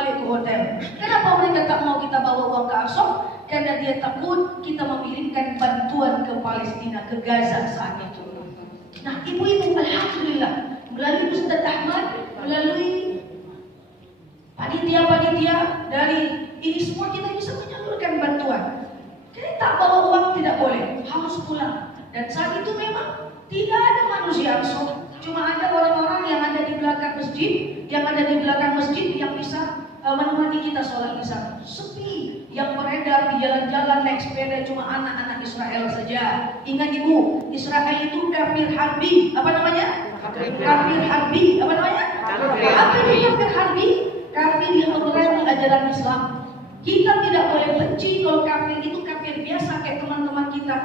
balik ke hotel. Kenapa mereka tak mau kita bawa uang ke Aqsa? Karena dia takut kita mengirimkan bantuan ke Palestina, ke Gaza saat itu. Nah, ibu-ibu, alhamdulillah, melalui Ustaz Ahmad, melalui panitia-panitia dari ini semua kita bisa menyalurkan bantuan. Kita tak bawa uang tidak boleh, harus pulang. Dan saat itu memang tidak ada manusia Aqsa. Cuma ada orang-orang yang ada di belakang masjid, yang bisa menemani kita sholat di sana. Sepi, yang beredar di jalan-jalan naik sepeda cuma anak-anak Israel saja. Ingat ibu, Israel itu kafir harbi. Apa namanya? Kafir harbi. Apa namanya? Kafir harbi. Kafir yang memerangi ajaran Islam. Kita tidak boleh benci kalau kafir itu kafir biasa kayak teman-teman kita.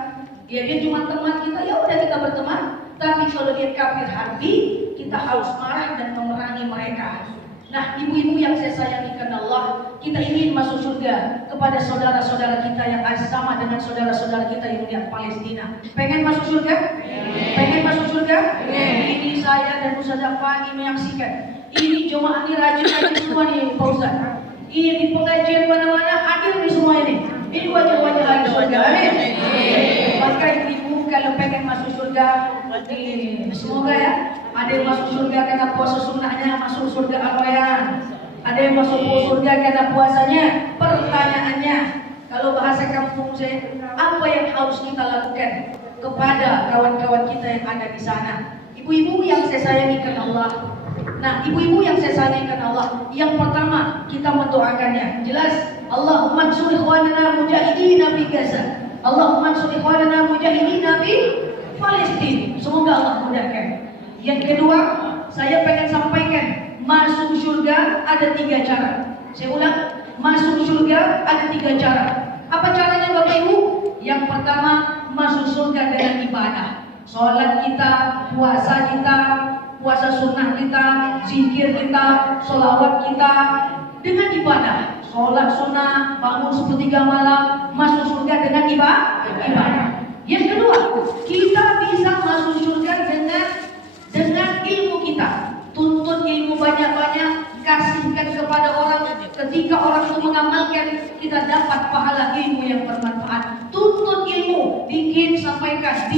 Dia cuma teman kita, ya udah kita berteman. Tapi kalau dia kafir harbi, kita harus marah dan memerangi mereka. Nah, ibu-ibu yang saya sayangi karena Allah, kita ingin masuk surga kepada saudara-saudara kita yang sama dengan saudara-saudara kita yang di Palestina. Pengen masuk surga? Pengen masuk surga? Ini saya dan Ustazah Fani menyaksikan. Ini jemaah ini rajin-rajin semua nih Pak Ustaz. Ini di pengajian mana-mana hadir nih semua ini. Ini wajah-wajah lagi surga. Maka ibu kalau pengen masuk surga, semoga ya. Ada yang masuk surga karena puasa sunnahnya, masuk surga al-wayan. Ada yang masuk surga karena puasanya. Pertanyaannya, kalau bahasa kampung saya, apa yang harus kita lakukan kepada kawan-kawan kita yang ada di sana? Ibu-ibu yang saya sayangi karena Allah. Nah, ibu-ibu yang saya sayangi karena Allah, yang pertama kita mendoakannya. Jelas, Allahumma ansur ikhwanana mujahidina fi Gaza. Allahumma ansur ikhwanana mujahidina fi Palestina. Semoga Allah mudahkan. Yang kedua, saya pengen sampaikan, masuk surga ada 3 cara. Saya ulang, masuk surga ada 3 cara. Apa caranya Bapak Ibu? Yang pertama, masuk surga dengan ibadah. Sholat kita, puasa sunnah kita, zikir kita, sholawat kita, dengan ibadah. Sholat sunnah, bangun sepertiga malam, masuk surga dengan ibadah. Yang kedua, kita bisa masuk surga dengan ilmu kita. Tuntut ilmu banyak-banyak, kasihkan kepada orang. Ketika orang itu mengamalkan, kita dapat pahala ilmu yang bermanfaat. Tuntut ilmu, bikin sampaikan.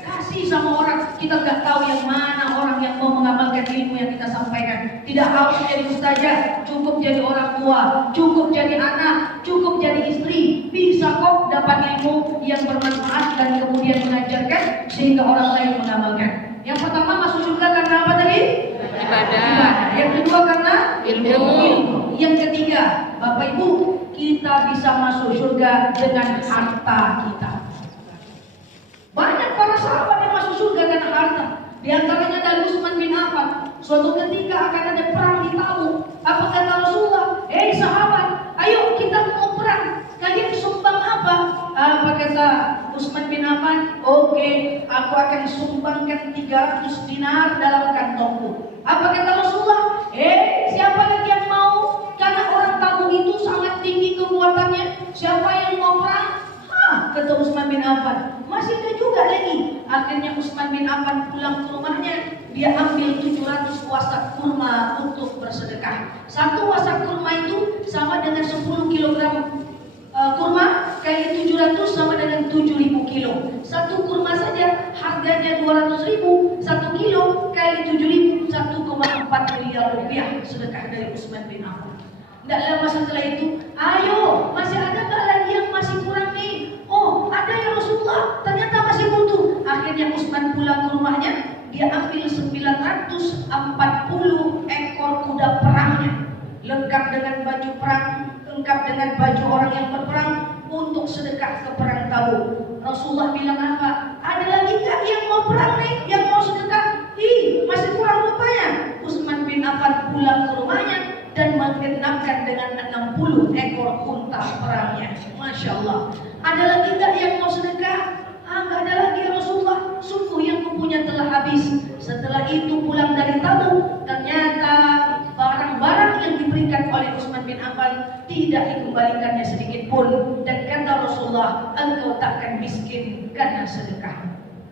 Kasih sama orang. Kita nggak tahu yang mana orang yang mau mengamalkan ilmu yang kita sampaikan. Tidak harus jadi ustazah, cukup jadi orang tua, cukup jadi anak, cukup jadi istri. Bisa kok dapat ilmu yang bermanfaat dan kemudian mengajarkan sehingga orang lain mengamalkan. Yang pertama masuk surga karena apa tadi? Ibadah. Yang kedua karena ilmu. Yang ketiga, Bapak Ibu, kita bisa masuk surga dengan harta kita. Banyak para sahabat yang masuk surga karena harta. Di antaranya dari Utsman bin Affan. Suatu ketika akan ada perang di Tabuk. Apa kata Rasulullah? Sahabat, ayo kita mau perang. Kalian sumbang apa? Apa kata Utsman bin Affan? Oke, aku akan sumbangkan 300 dinar dalam kantongku. Apa kata Rasulullah? Siapa lagi yang mau? Karena orang Tabuk itu sangat tinggi kekuatannya. Siapa yang mau perang? Kata Utsman bin Affan, masih ada juga lagi. Akhirnya Utsman bin Affan pulang ke rumahnya. Dia ambil 700 wasak kurma untuk bersedekah. Satu wasak kurma itu sama dengan 10 kilogram kurma kali 700 sama dengan 7.000 kilo. Satu kurma saja harganya 200.000. 1 kilo kali 7.000, 1,4 miliar rupiah sedekah dari Utsman bin Affan. Tidak lama setelah itu, ayo masih ada nggak lagi yang masih kurang nih? Oh, ada ya Rasulullah, ternyata masih butuh. Akhirnya Utsman pulang ke rumahnya, dia ambil 940 ekor kuda perangnya, lengkap dengan baju perang, lengkap dengan baju orang yang berperang untuk sedekah ke perang Tabuk. Rasulullah bilang apa? Ada lagi nggak yang mau perang nih, yang mau sedekah? Masih kurang rupanya. Utsman bin Affan pulang ke rumahnya dan menggenapkan dengan 60 ekor unta perangnya. Masya Allah. Ada lagi nggak yang mau sedekah? Nggak ada lagi ya Rasulullah. Sungguh yang kupunya telah habis. Setelah itu pulang dari Tabuk, ternyata barang-barang yang diberikan oleh Utsman bin Affan tidak dikembalikannya sedikit pun. Dan kata Rasulullah, engkau takkan miskin karena sedekah.